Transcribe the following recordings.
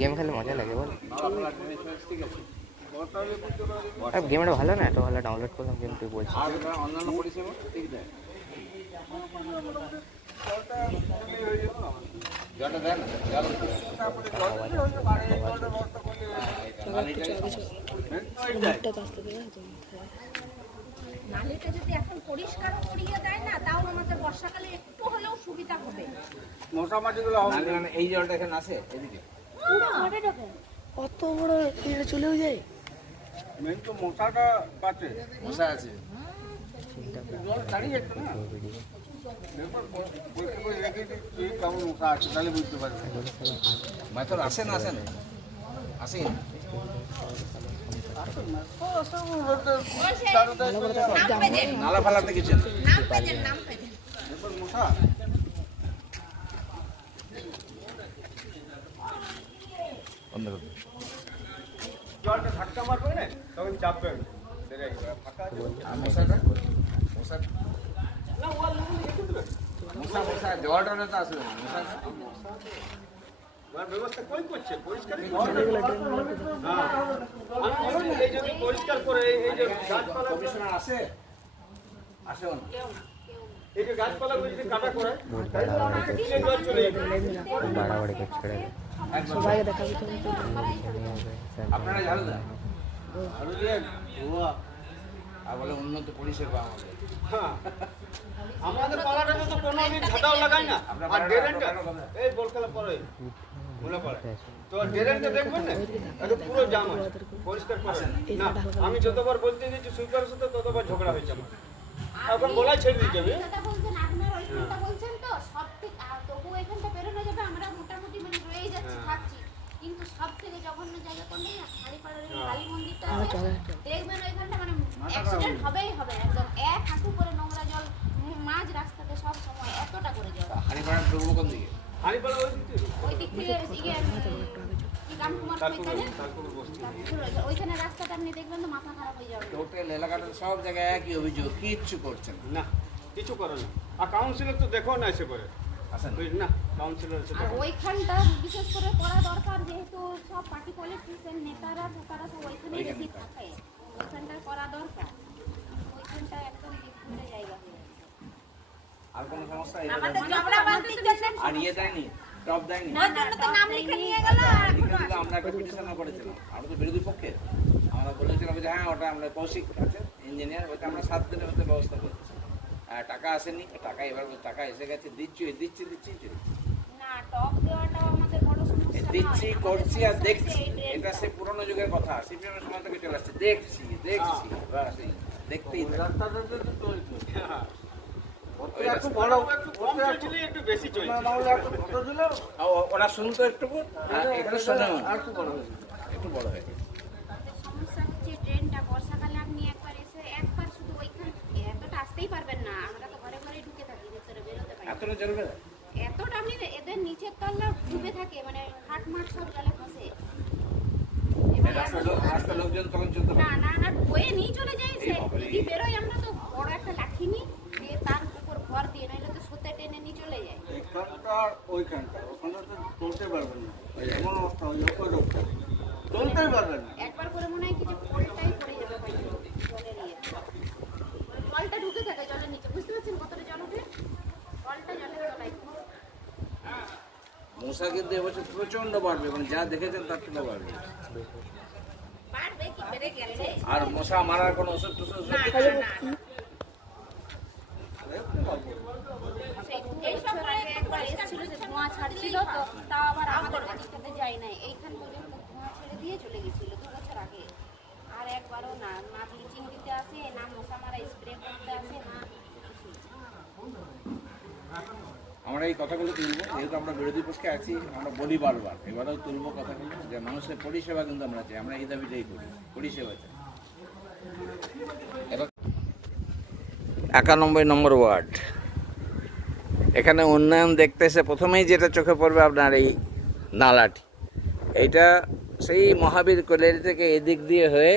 Game খেলে মজা লাগে বল। গেমটা ভালো না, এত ভালো ডাউনলোড করলাম গেম, তুই বলছিস। অন্যান্য পরিষেবা ঠিক দেয়, জলটা দেয় না, জল নালীটা যদি এখন পরিষ্কার করিয়ে দেয় না, তাও আমাদের বর্ষাকালে একটু হলেও সুবিধা হবে। মশা মাটিগুলো এই জলটা এখানে আসে এদিকে কত বড় এটা চলেও যায়। মেন তো মশাটা বাঁচে, মশা আছে জল ছাড়িয়ে যাচ্ছে না, কেমন মশা আছে তাহলে বুঝতে পারবে। মাথর আসে না, আসে না, আসে নালা ফালাতে কিছু মশা জলটা ধাক্কা মারবে না তখন চাপবে জলটা তো আসবে ব্যবস্থা কই করছে পরিষ্কার পরিষ্কার করে এই যে গাছপালা কমিশনার আসে আসে এই যে গাছপালা যদি কাটা করে বাড়াবাড়ি করছে সবাইকে দেখাবি তো। আপনারা ঝাড়ু দেন, ঝাড়ু দিয়ে ধোয়া আর বলে উন্নত পরিষেবা আমাদের। আমাদের পাড়াটাতে তো কোনো দিন ঝাঁটাও লাগাই না, আর ড্রেনটা এই বলকালা পরে মনে পড়ে তো ড্রেনটা দেখবেন না এটা পুরো জাম আছে, পরিষ্কার করে না। আমি যতবার বলতে দিয়েছি সুইপারের সাথে ততবার ঝগড়া হয়েছে আমার, এখন বলাই ছেড়ে দিতে হবে। বলছেন আপনার ওইখানটা বলছেন তো সব ঠিক, তবু এখানটা বেরোনো যাবে, আমরা মোটামুটি মানে রয়ে যাচ্ছি থাকছি, কিন্তু সব থেকে জঘন্য জায়গা কোনটা না, হাড়িপাড়ার কালী মন্দিরটা আছে, দেখবেন ওইখানটা মানে অ্যাক্সিডেন্ট হবেই হবে, একদম এক হাঁটু করে নোংরা জল মাঝ রাস্তাতে সব সময় এতটা করে জল। হাড়িপাড়া ঢুকবো কোন দিকে? হাড়িপাড়া ওই দিক থেকে কি রামকুমার ওইখানে রাস্তাটা আপনি দেখবেন তো মাথা খারাপ হয়ে যাবে। টোটাল এলাকাটা সব জায়গায় একই অভিযোগ, কিচ্ছু করছেন না, কিছু করে না। আর কাউন্সিলর তো দেখো না এসে করে আসেন না, কাউন্সিলর এসে আর ওইখানটা বিশেষ করে করা দরকার, যেহেতু সব পার্টি পলিটিক্সের নেতারা ফোকারা সব ওইখানে বেশি থাকে, ওইখানটা করা দরকার। ওইখানটা একদম ডিফারেন্ট জায়গা হয়ে গেছে। আর কোনো সমস্যা আমাদের জবরা বালতির জন্য আর ইয়ে দেয়নি, টপ দেয়নি, ওর জন্য তো নাম লিখে নিয়ে গেল। আর কিন্তু আমরা একটা পিটিশনও করেছিলাম, আমরা তো বিরোধী পক্ষে, আমরা বলেছিলাম যে হ্যাঁ ওটা আমরা কৌশিক আছে ইঞ্জিনিয়ার, ওটা আমরা 7 দিনের মধ্যে ব্যবস্থা করছি। টাকা আসেনি, টাকা এবার টাকা এসে গেছে, দিচ্ছি না, টক দেওয়াটাও আমাদের বড় সমস্যা না। দিচ্ছি করছি আর দেখছি, এটা সে পুরনো যুগের কথা, সিপিএম এর সময় থেকে চলে আসছে, দেখছি বাস দেখতেই একটু বেশি চলছে। ওরা শুনতো একটু, এখানে শোনে একটু বড় হয়ে গেছে। সমস্যা হচ্ছে ট্রেনটা বর্ষাকালে আপনি একবার শুধু ওইখান এতটা আসতেই পারবেন না, আমরা তো ঘরে ঘরে ঢুকে থাকি, ভিতরে বেরোতে পারি এতটা চলবে না, এতটা আপনি এদের নিচের তলা ডুবে থাকে, মানে হাট মাঠ সব জলে ফসে। রাস্তা লোকজন তখন চলতে না না না, বয়ে নিয়ে চলে যাই, সে যদি বেরোই আমরা তো বড় একটা লাঠি নিই, দিয়ে তার উপর ভর দিয়ে, নইলে তো সোতে টেনে নিয়ে চলে যায়। এইখানটা ওইখানটা ওখানে তো চলতে পারবেন না, এমন অবস্থা হয়ে যাবে চলতেই পারবেন না। একবার করে মনে হয় কি যে পোলটাই পড়ে যাবে হয়তো জলের ইয়ে, জলটা ঢুকে থাকে জলের নিচে, বুঝতে পারছেন কতটা জল উঠে, জলটা জলের তলায়। মশা কিন্তু এবছর প্রচন্ড বাড়বে, মানে যা দেখেছেন তার থেকে বাড়বে, পারবে কি বেড়ে গেছে। আর মশা মারার কোনো ওষুধ টষুধ এই সপ্তাহে একবার এসেছিল, যে ধোঁয়া ছাড়ছিল, তো তাও আবার আমাদের ওদিকটাতে যায় নাই, এইখান পর্যন্ত ধোঁয়া ছেড়ে দিয়ে চলে গেছিল 2 বছর আগে। আর একবারও না, না ব্লিচিং দিতে আসে, না মশা মারা স্প্রে করতে আসে, না আমরা এই কথাগুলো তুলবো, যেহেতু আমরা বিরোধী পক্ষে আছি, আমরা বলি বারবার, এবারেও তুলবো কথাগুলো, যে মানুষের পরিষেবা কিন্তু আমরা চাই, আমরা এই দাবিটাই করি, পরিষেবা চাই। 91 নম্বর ওয়ার্ড, এখানে উন্নয়ন দেখতে এসে প্রথমেই যেটা চোখে পড়বে আপনার এই নালাটি, এইটা সেই মহাবীর কলেরি থেকে এদিক দিয়ে হয়ে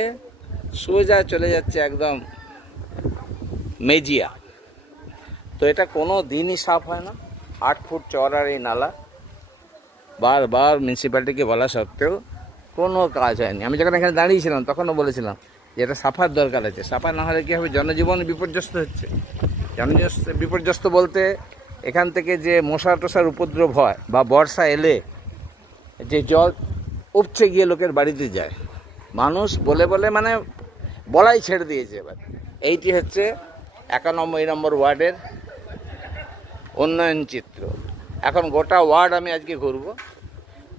সোজা চলে যাচ্ছে একদম মেজিয়া। তো এটা কোনো দিনই সাফ হয় না, 8 ফুট চওড়ার এই নালা, বারবার মিউনিসিপ্যালিটিকে বলা সত্ত্বেও কোনো কাজ হয়নি। আমি যখন এখানে দাঁড়িয়েছিলাম তখনও বলেছিলাম যে এটা সাফার দরকার আছে, সাফা না হলে কী হবে, জনজীবন বিপর্যস্ত হচ্ছে। বিপর্যস্ত বলতে এখান থেকে যে মশা টশার উপদ্রব হয় বা বর্ষা এলে যে জল উপচে গিয়ে লোকের বাড়িতে যায়, মানুষ বলে বলে মানে বলাই ছেড়ে দিয়েছে। এবার এইটি হচ্ছে 91 নম্বর ওয়ার্ডের উন্নয়ন চিত্র। এখন গোটা ওয়ার্ড আমি আজকে ঘুরবো,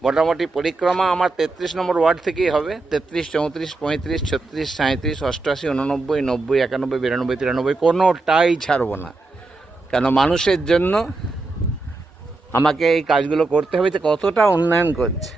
মোটামুটি পরিক্রমা আমার 33 নম্বর ওয়ার্ড থেকেই হবে। 33, 34, 35, 36, 37, 88, 89, 90, 91, 92, 93 কোনোটাই ছাড়বো না। কেন, মানুষের জন্য আমাকে এই কাজগুলো করতে হবে। যে কতটা উন্নয়ন করছে।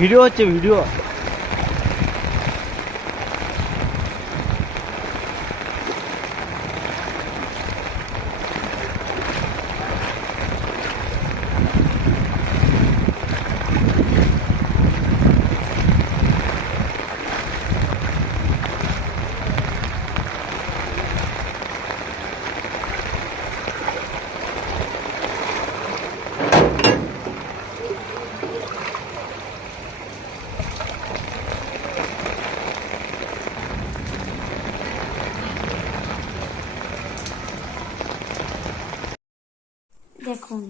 ভিডিও হচ্ছে, ভিডিও। দেখুন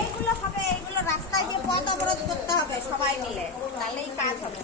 এইগুলো হবে, এইগুলো রাস্তায় যে পথ অবরোধ করতে হবে সবাই মিলে, তাহলেই কাজ হবে।